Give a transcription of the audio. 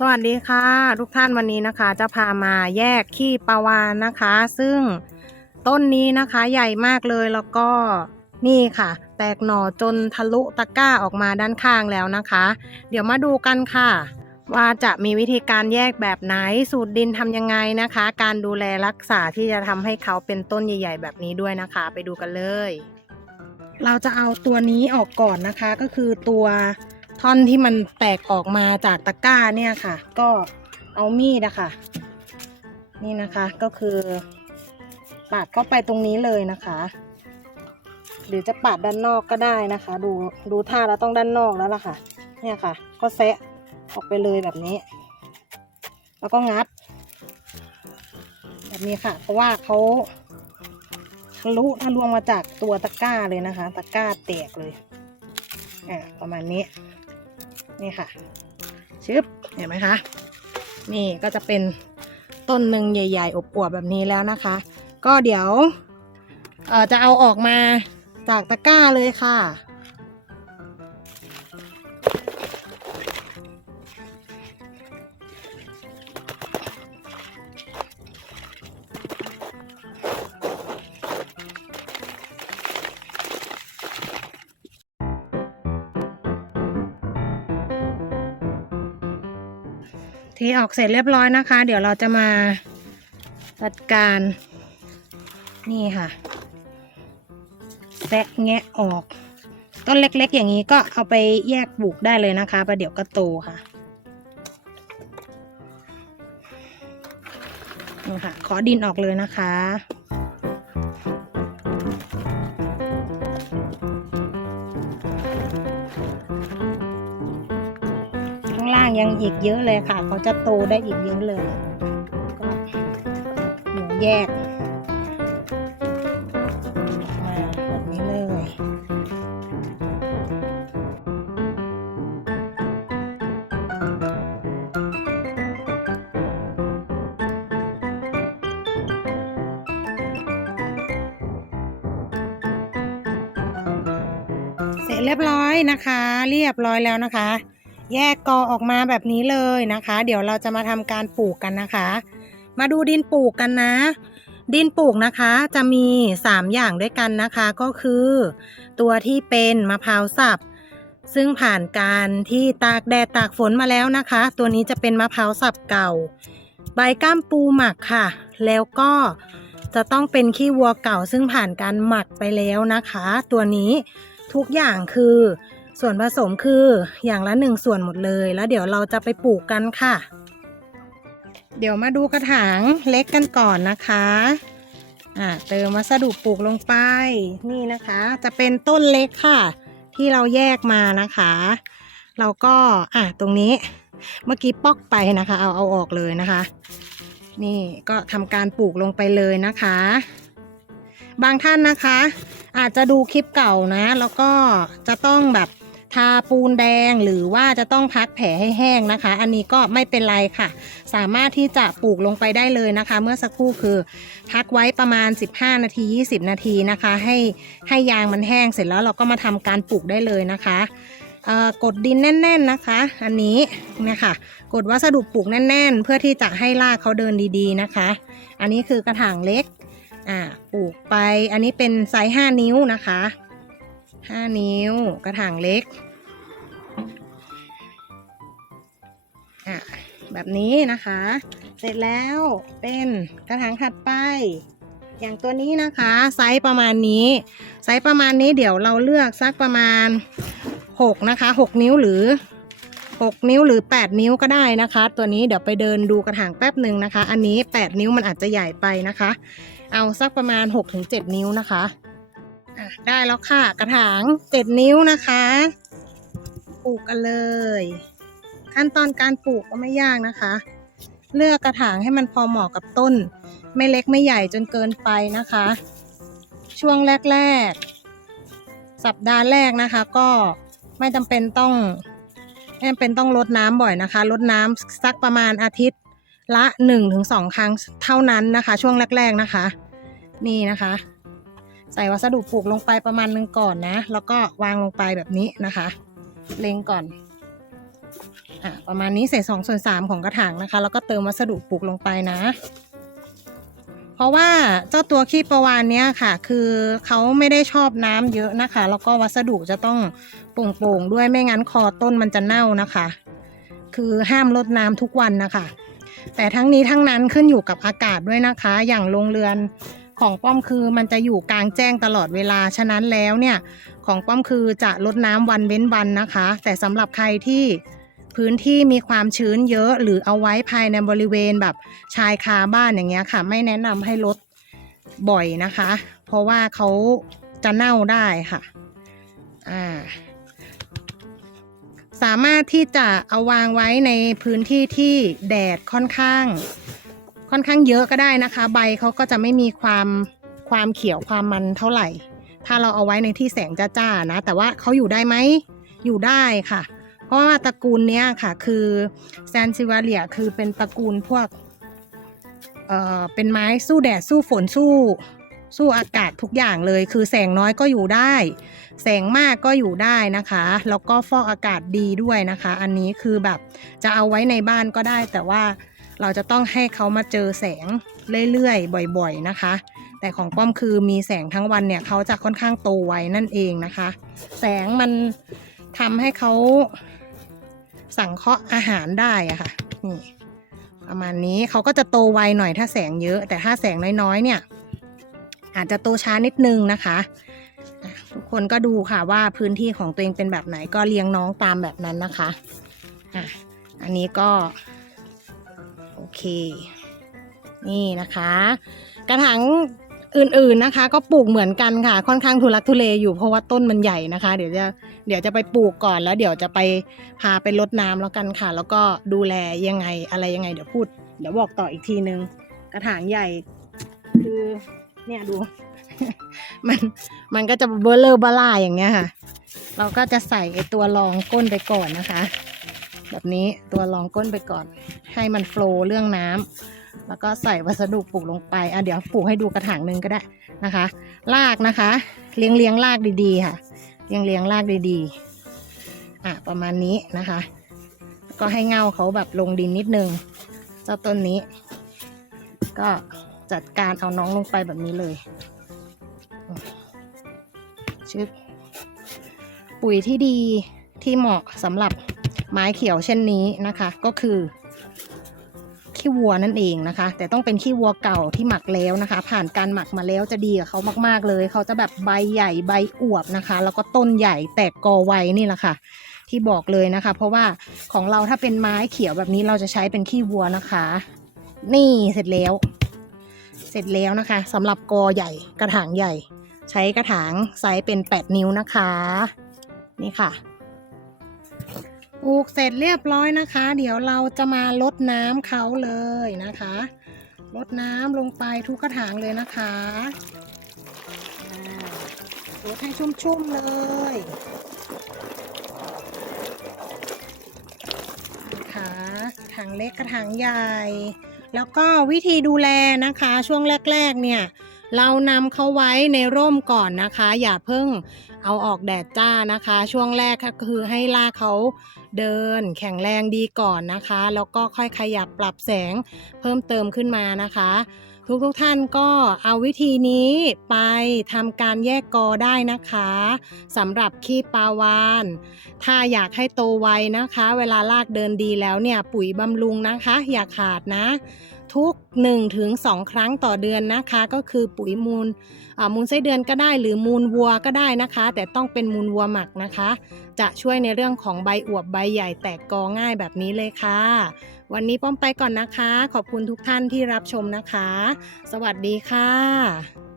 สวัสดีค่ะ ทุกท่านวันนี้นะคะ จะพามาแยกขี้ปลาวานนะคะ ซึ่งต้นนี้นะคะใหญ่มากเลยแล้วก็นี่ค่ะ แตกหน่อจนทะลุตะกร้าออกมาด้านข้างแล้วนะคะ เดี๋ยวมาดูกันค่ะ ว่าจะมีวิธีการแยกแบบไหนสูตรดินทำยังไงนะคะ การดูแลรักษาที่จะทำให้เขาเป็นต้นใหญ่ ๆ แบบนี้ด้วยนะคะ ไปดูกันเลย เราจะเอาตัวนี้ออกก่อนนะคะก็คือตัว ท่อนที่มันแตกออกมาจากตะกร้าเนี่ยค่ะ ก็เอามีดอะค่ะ นี่นะคะก็คือปาดเข้าไปตรงนี้เลยนะคะ หรือจะปาดด้านนอกก็ได้นะคะ ดูดูท่าแล้วต้องด้านนอกแล้วล่ะค่ะ เนี่ยค่ะ ก็แซะออกไปเลยแบบนี้ แล้วก็งัด แบบนี้ค่ะ เพราะว่าเขาทะลุทะลวงมาจากตัวตะกร้าเลยนะคะ ตะกร้าแตกเลยอ่าประมาณนี้ นี่ค่ะ ชึบ เห็นไหมคะ นี่ก็จะเป็นต้นหนึ่งใหญ่ ๆ อบอวบแบบนี้แล้วนะคะ ก็เดี๋ยวจะเอาออกมาจากตะกร้าเลยค่ะ ทีออกเสร็จเรียบร้อยนะคะ เดี๋ยวเราจะมาจัดการนี่ค่ะแซะแงะออก ต้นเล็กๆ อย่างนี้ก็เอาไปแยกปลูกได้เลยนะคะประเดี๋ยวก็โตค่ะนี่ค่ะ ขอดินออกเลยนะคะ ยังอีกเยอะเลยค่ะ เขาจะโตได้อีกเยอะเลยก็เดี๋ยวแยกมาแบบนี้เลยเสร็จเรียบร้อยนะคะ เรียบร้อยแล้วนะคะ แยกกอออกมาแบบนี้เลยนะคะ เดี๋ยวเราจะมาทำการปลูกกันนะคะ มาดูดินปลูกกันนะ ดินปลูกนะคะจะมี 3 อย่างด้วยกันนะคะ ก็คือ ตัวที่เป็นมะพร้าวสับซึ่งผ่านการที่ตากแดดตากฝนมาแล้วนะคะ ตัวนี้จะเป็นมะพร้าวสับเก่า ใบก้ามปูหมักค่ะ แล้วก็จะต้องเป็นขี้วัวเก่าซึ่งผ่านการหมักไปแล้วนะคะ ตัวนี้ทุกอย่างคือ ส่วนผสมคืออย่างละหนึ่งส่วนหมดเลย แล้วเดี๋ยวเราจะไปปลูกกันค่ะ เดี๋ยวมาดูกระถางเล็กกันก่อนนะคะอ่าเติมวัสดุปลูกลงไปนี่นะคะ จะเป็นต้นเล็กค่ะ ที่เราแยกมานะคะเราก็อะตรงนี้เมื่อกี้ปอกไปนะคะ เอาเอาออกเลยนะคะ นี่ก็ทำการปลูกลงไปเลยนะคะ บางท่านนะคะ อาจจะดูคลิปเก่านะ แล้วก็จะต้องแบบ ทาปูนแดงหรือว่าจะต้องพักแผลให้แห้งนะคะ อันนี้ก็ไม่เป็นไรค่ะ สามารถที่จะปลูกลงไปได้เลยนะคะ เมื่อสักครู่คือพักไว้ประมาณ 15 นาที 20 นาทีนะคะ ให้ให้ยางมันแห้งเสร็จแล้วเราก็มาทำการปลูกได้เลยนะคะกดดินแน่น ๆนะคะ อันนี้เนี่ยค่ะกดวัสดุปลูกแน่น ๆ เพื่อที่จะให้รากเขาเดินดีๆนะคะ อันนี้คือกระถางเล็กอ่าปลูกไปอันนี้เป็นไซส์5นิ้วนะคะ 5 นิ้วกระถางเล็ก แบบนี้นะคะ เสร็จแล้วเป็นกระถางถัดไป อย่างตัวนี้นะคะไซส์ประมาณนี้ ไซส์ประมาณนี้เดี๋ยวเราเลือกสักประมาณ 6 นะคะ 6 นิ้วหรือ 6 นิ้วหรือ 8 นิ้วก็ได้นะคะ ตัวนี้เดี๋ยวไปเดินดูกระถางแป๊บหนึ่งนะคะ อันนี้ 8 นิ้วมันอาจจะใหญ่ไปนะคะ เอาสักประมาณ 6-7 นิ้วนะคะได้แล้วค่ะ กระถาง 7 นิ้วนะคะ ปลูกกันเลย ขั้นตอนการปลูกก็ไม่ยากนะคะ เลือกกระถางให้มันพอเหมาะกับต้น ไม่เล็กไม่ใหญ่จนเกินไปนะคะ ช่วงแรก ๆ สัปดาห์แรกนะคะ ก็ไม่จำเป็นต้องไม่จำเป็นต้องรดน้ำบ่อยนะคะรดน้ำสักประมาณอาทิตย์ละ1นถึงสครั้งเท่านั้นนะคะ ช่วงแรก ๆนะคะ นี่นะคะ ใส่วัสดุปลูกลงไปประมาณนึงก่อนนะ แล้วก็วางลงไปแบบนี้นะคะ เล็งก่อน ประมาณนี้เศษสองส่วนสามของกระถางนะคะ แล้วก็เติมวัสดุปลูกลงไปนะ เพราะว่าเจ้าตัวขี้ประวานเนี้ยค่ะ คือเขาไม่ได้ชอบน้ำเยอะนะคะ แล้วก็วัสดุจะต้องโป่งๆด้วยไม่งั้นคอต้นมันจะเน่านะคะ คือห้ามลดน้ำทุกวันนะคะ แต่ทั้งนี้ทั้งนั้นขึ้นอยู่กับอากาศด้วยนะคะ อย่างโรงเรือนของป้อมคือมันจะอยู่กลางแจ้งตลอดเวลา ฉะนั้นแล้วเนี่ย ของป้อมคือจะลดน้ำวันเว้นวันนะคะ แต่สำหรับใครที่ พื้นที่มีความชื้นเยอะ หรือเอาไว้ภายในบริเวณแบบชายคาบ้านอย่างเงี้ยค่ะ ไม่แนะนำให้ลดบ่อยนะคะ เพราะว่าเขาจะเน่าได้ค่ะอ่าสามารถที่จะเอาวางไว้ในพื้นที่ที่แดดค่อนข้าง ค่อนข้างเยอะก็ได้นะคะ ใบเขาก็จะไม่มีความความเขียวความมันเท่าไหร่ ถ้าเราเอาไว้ในที่แสงจ้าๆนะ แต่ว่าเขาอยู่ได้ไหมอยู่ได้ค่ะ เพราะว่าตระกูลเนี้ยค่ะ คือแซนซิวาเลียคือเป็นตระกูลพวก เอ่อ เป็นไม้สู้แดดสู้ฝนสู้ สู้อากาศทุกอย่างเลย คือแสงน้อยก็อยู่ได้ แสงมากก็อยู่ได้นะคะ แล้วก็ฟอกอากาศดีด้วยนะคะ อันนี้คือแบบจะเอาไว้ในบ้านก็ได้ แต่ว่าเราจะต้องให้เขามาเจอแสงเรื่อยๆ บ่อยๆ นะคะ แต่ของป้อมคือมีแสงทั้งวันเนี่ยเขาจะค่อนข้างโตไวนั่นเองนะคะ แสงมันทำให้เขา สังเคราะห์อาหารได้อะค่ะนี่ประมาณนี้เขาก็จะโตไวหน่อยถ้าแสงเยอะ แต่ถ้าแสงน้อยๆเนี่ย อาจจะโตช้านิดนึงนะคะทุกคนก็ดูค่ะว่าพื้นที่ของตัวเองเป็นแบบไหนก็เลี้ยงน้องตามแบบนั้นนะคะอะอันนี้ก็ โอเค นี่นะคะ กระถาง อื่นๆนะคะ ก็ปลูกเหมือนกันค่ะ ค่อนข้างทุลักทุเลอยู่เพราะว่าต้นมันใหญ่นะคะ เดี๋ยวจะเดี๋ยวจะไปปลูกก่อนแล้วเดี๋ยวจะไปพาไปรดน้ำแล้วกันค่ะ แล้วก็ดูแลยังไงอะไรยังไง เดี๋ยวพูด เดี๋ยวบอกต่ออีกทีนึง กระถางใหญ่ คือเนี่ยดู มันมันก็จะเบลเลอร์บล่าอย่างเงี้ยค่ะ เราก็จะใส่ไอตัวรองก้นไปก่อนนะคะ แบบนี้ตัวรองก้นไปก่อน ให้มันโฟลว์เรื่องน้ำ แล้วก็ใส่วัสดุปลูกลงไปอะเดี๋ยวปลูกให้ดูกระถางหนึ่งก็ได้นะคะรากนะคะเลี้ยงเลี้ยงรากดีๆค่ะเลี้ยงเลี้ยงรากดีๆอะประมาณนี้นะคะ ก็ให้เงาเขาแบบลงดินนิดนึงเจ้าต้นนี้ ก็จัดการเอาน้องลงไปแบบนี้เลยชึบปุ๋ยที่ดีที่เหมาะสำหรับไม้เขียวเช่นนี้นะคะ ก็คือ ขี้วัวนั่นเองนะคะ แต่ต้องเป็นขี้วัวเก่าที่หมักแล้วนะคะ ผ่านการหมักมาแล้วจะดีกับเขามากๆเลย เขาจะแบบใบใหญ่ใบอวบนะคะ แล้วก็ต้นใหญ่แตกกอไวนี่แหละค่ะ ที่บอกเลยนะคะ เพราะว่าของเราถ้าเป็นไม้เขียวแบบนี้เราจะใช้เป็นขี้วัวนะคะ นี่เสร็จแล้ว เสร็จแล้วนะคะสำหรับกอใหญ่กระถางใหญ่ ใช้กระถางไซส์เป็น 8 นิ้วนะคะ นี่ค่ะ ปลูกเสร็จเรียบร้อยนะคะ เดี๋ยวเราจะมาลดน้ำเขาเลยนะคะลดน้ำลงไปทุกกระถางเลยนะคะอ่ารดให้ชุ่มๆเลยนะคะถังเล็กกระถางใหญ่ แล้วก็วิธีดูแลนะคะช่วงแรก ๆ เนี่ยเรานำเขาไว้ในร่มก่อนนะคะ อย่าเพิ่ง เอาออกแดดจ้านะคะ ช่วงแรกก็คือให้ลากเขาเดิน แข็งแรงดีก่อนนะคะ แล้วก็ค่อยขยับปรับแสงเพิ่มเติมขึ้นมานะคะ ทุกทุกท่านก็เอาวิธีนี้ไปทำการแยกกอได้นะคะสำหรับขี้ปลาวาน ถ้าอยากให้โตไวนะคะ เวลาลากเดินดีแล้วเนี่ยปุ๋ยบำรุงนะคะ อย่าขาดนะ ทุก1-2ถึงครั้งต่อเดือนนะคะ ก็คือปุ๋ยมูลอ่ามูลไส้เดือนก็ได้หรือมูลวัวก็ได้นะคะ แต่ต้องเป็นมูลวัวหมักนะคะ จะช่วยในเรื่องของใบอวบใบใหญ่แตกกอง่ายแบบนี้เลยค่ะ วันนี้ป้อมไปก่อนนะคะ ขอบคุณทุกท่านที่รับชมนะคะ สวัสดีค่ะ